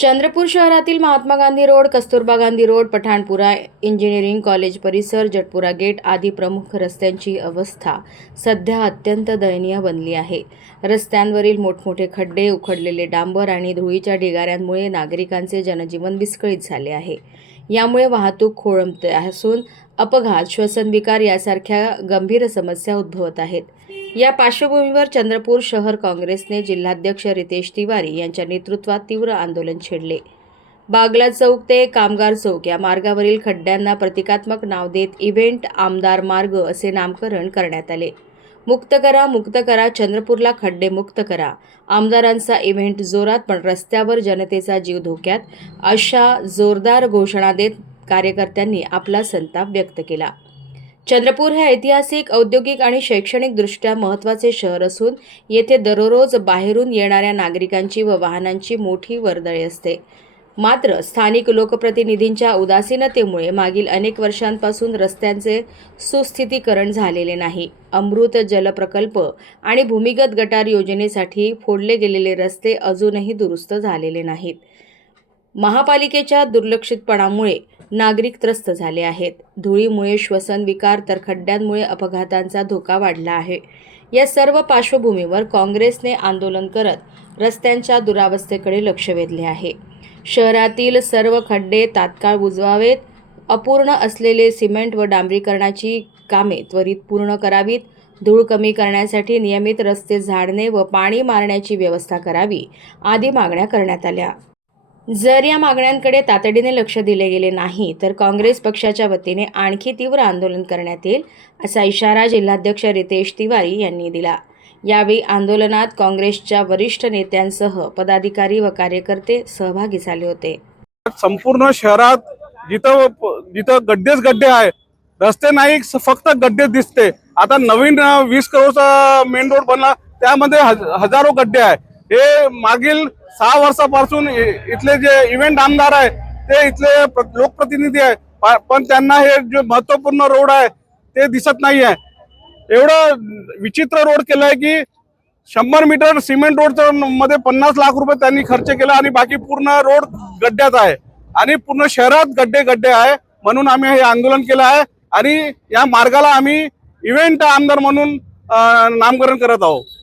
चंद्रपूर शहरातील Mahatma Gandhi road Kasturba Gandhi road Pathanpura engineering college परिसर Jatpura gate आदी प्रमुख रस्त्यांची अवस्था सध्या अत्यंत दयनीय बनली आहे. रस्त्यांवरील मोठमोठे खड्डे उखडलेले डांबर आणि धुळीच्या ढिगाऱ्यांमुळे नागरिकांचे जनजीवन विस्कळीत झाले आहे. यामुळे वाहतूक खोळंबते असून अपघात श्वसनविकार यासारख्या गंभीर समस्या उद्भवत आहेत. या पार्श्वभूमीवर चंद्रपूर शहर काँग्रेसने जिल्हाध्यक्ष रितेश तिवारी यांच्या नेतृत्वात तीव्र आंदोलन छेडले. बागला चौक ते कामगार चौक या मार्गावरील खड्ड्यांना प्रतिकात्मक नाव देत इव्हेंट आमदार मार्ग असे नामकरण करण्यात आले. मुक्त करा मुक्त करा चंद्रपूरला खड्डे मुक्त करा. आमदारांचा इव्हेंट जोरात पण रस्त्यावर जनतेचा जीव धोक्यात अशा जोरदार घोषणा देत कार्यकर्त्यांनी आपला संताप व्यक्त केला. चंद्रपूर हे ऐतिहासिक औद्योगिक आणि शैक्षणिकदृष्ट्या महत्त्वाचे शहर असून येथे दररोज बाहेरून येणाऱ्या नागरिकांची व वाहनांची मोठी वर्दळी असते. मात्र स्थानिक लोकप्रतिनिधींच्या उदासीनतेमुळे मागील अनेक वर्षांपासून रस्त्यांचे सुस्थितीकरण झालेले नाही. अमृत जल प्रकल्प आणि भूमिगत गटार योजनेसाठी फोडले गेलेले रस्ते अजूनही दुरुस्त झालेले नाहीत. महापालिकेच्या दुर्लक्षितपणामुळे नागरिक त्रस्त झाले आहेत. धुळीमुळे श्वसन विकार तर खड्ड्यांमुळे अपघातांचा धोका वाढला आहे. या सर्व पार्श्वभूमीवर काँग्रेसने आंदोलन करत रस्त्यांच्या दुरावस्थेकडे लक्ष वेधले आहे. शहरातील सर्व खड्डे तात्काळ बुजवावेत. अपूर्ण असलेले सिमेंट व डांबरीकरणाची कामे त्वरित पूर्ण करावीत. धूळ कमी करण्यासाठी नियमित रस्ते झाडणे व पाणी मारण्याची व्यवस्था करावी आदी मागण्या करण्यात आल्या. जर या मागण्यांकडे तातडीने लक्ष दिले गेले नाही तर काँग्रेस पक्षाच्या वतीने आणखी तीव्र आंदोलन करण्यात येईल असा इशारा जिल्हाध्यक्ष रितेश तिवारी यांनी दिला. यावेळी आंदोलनात काँग्रेसच्या वरिष्ठ नेत्यांसह पदाधिकारी व कार्यकर्ते सहभागी झाले होते. संपूर्ण शहरात जिथं जिथं गड्डेच गड्डे आहे रस्ते नाही फक्त गड्डे दिसते. आता नवीन वीस करोडचा मेन रोड बनला त्यामध्ये हजारो गड्डे आहे हे मागील सहा वर्षापासून इ- इथले जे इव्हेंट आमदार आहे ते इथले प्र- लोकप्रतिनिधी आहे. प- पण त्यांना हे जे महत्त्वपूर्ण रोड आहे ते दिसत नाही आहे एवढं विचित्र रोड केलं आहे की शंभर मीटर सिमेंट रोडचं मध्ये पन्नास लाख रुपये त्यांनी खर्च केला आणि बाकी पूर्ण रोड गड्ड्यात आहे. आणि पूर्ण शहरात गड्डे गड्डे आहे म्हणून आम्ही हे आंदोलन केलं आहे. आणि या मार्गाला आम्ही इव्हेंट आमदार म्हणून नामकरण करत आहोत.